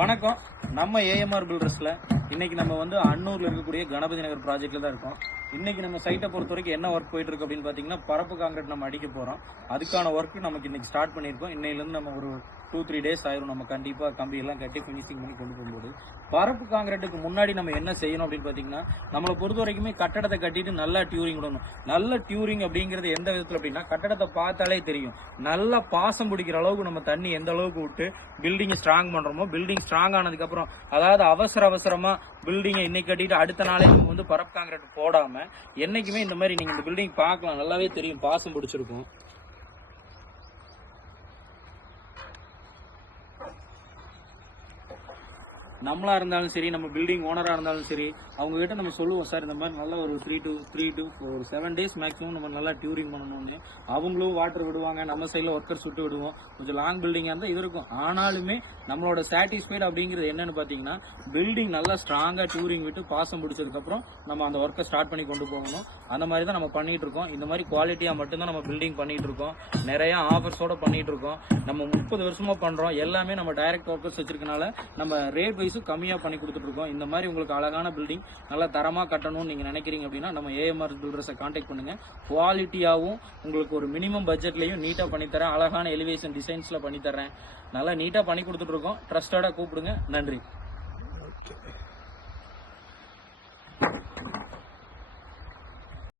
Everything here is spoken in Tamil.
வணக்கம். நம்ம ஏஎம்ஆர் பில்டர்ஸ்ல இன்னைக்கு நம்ம வந்து அன்னூர்ல இருக்கக்கூடிய கணபதி நகர் ப்ராஜெக்ட்ல தான் இருக்கோம். இன்னைக்கு நம்ம சைட்டை பொறுத்த வரைக்கும் என்ன ஒர்க் போயிட்டு இருக்கு அப்படின்னு பாத்தீங்கன்னா, பரப்பு காங்கிரீட் நம்ம அடிக்க போறோம். அதுக்கான ஒர்க் நமக்கு இன்னைக்கு ஸ்டார்ட் பண்ணிருக்கோம். இன்னையில இருந்து நம்ம ஒரு 2-3 டேஸ் ஆயிரும். நம்ம கண்டிப்பா கம்பி எல்லாம் கட்டி பினிஷிங் பண்ணி கொண்டு போகும்போது பரப்பு காங்கிரீட்டுக்கு முன்னாடி நம்ம என்ன செய்யணும் அப்படின்னு பாத்தீங்கன்னா, நம்மளை பொறுத்த வரைக்குமே கட்டடத்தை கட்டிட்டு நல்லா டியூரிங் விடணும். நல்ல டியூரிங் அப்படிங்கிறது எந்த விதத்துல அப்படின்னா, கட்டடத்தை பார்த்தாலே தெரியும். நல்லா பாசம் பிடிக்கிற அளவுக்கு நம்ம தண்ணி எந்த அளவுக்கு விட்டு பில்டிங் ஸ்ட்ராங் பண்றோமோ, பில்டிங் ஸ்ட்ராங் ஆனதுக்கு அப்புறம், அதாவது அவசரமா பில்டிங்கை இன்னைக்கு கட்டிட்டு அடுத்த நாளே நம்ம வந்து பரப்பு காங்கிரீட் போடாம, என்னைக்குமே இந்த மாதிரி நீங்க இந்த பில்டிங் பார்க்கலாம், நல்லாவே தெரியும் பாசம் பிடிச்சிருக்கும். நம்மளா இருந்தாலும் சரி, நம்ம பில்டிங் ஓனரா இருந்தாலும் சரி, அவங்க கிட்ட நம்ம சொல்லுவோம், சார் இந்த மாதிரி நல்லா ஒரு 3 to 7 டேஸ் மேக்ஸிமம் நம்ம நல்லா டியூரிங் பண்ணணும்னு. அவங்களும் வாட்டர் விடுவாங்க, நம்ம சைடில் ஒர்க்கர்ஸ் விட்டு விடுவோம். கொஞ்சம் லாங் பில்டிங்காக இருந்தால் இது இருக்கும். ஆனாலுமே நம்மளோட சாட்டிஸ்ஃபைடு அப்படிங்கிறது என்னன்னு பார்த்தீங்கன்னா, பில்டிங் நல்லா ஸ்ட்ராங்காக டியூரிங் விட்டு பாசம் பிடிச்சதுக்கப்புறம் நம்ம அந்த ஒர்க்கை ஸ்டார்ட் பண்ணி கொண்டு போகணும். அந்த மாதிரி தான் நம்ம பண்ணிட்டு இருக்கோம். இந்த மாதிரி குவாலிட்டியாக மட்டும்தான் நம்ம பில்டிங் பண்ணிட்டு இருக்கோம். நிறைய ஆஃபர்ஸோட பண்ணிட்டு இருக்கோம். நம்ம 30 வருஷமா பண்றோம். எல்லாமே நம்ம டைரக்ட் ஒர்க்கர்ஸ் வச்சிருக்கனால நம்ம ரேட் கம்மியாக பண்ணி கொடுத்துட்டு இருக்கோம். இந்த மாதிரி உங்களுக்கு அழகான பில்டிங் நல்லா தரமாக கட்டணும்னு நீங்கள் நினைக்கிறீங்க அப்படின்னா நம்ம ஏஎம்ஆர் பில்டர்ஸை கான்டாக்ட் பண்ணுங்க. குவாலிட்டியாகவும் உங்களுக்கு ஒரு மினிமம் பட்ஜெட்லையும் நீட்டாக பண்ணித்தரேன். அழகான எலிவேஷன் டிசைன்ஸில் பண்ணித்தரேன். நல்லா நீட்டாக பண்ணி கொடுத்துட்டு இருக்கோம். ட்ரஸ்டடாக கூப்பிடுங்க. நன்றி.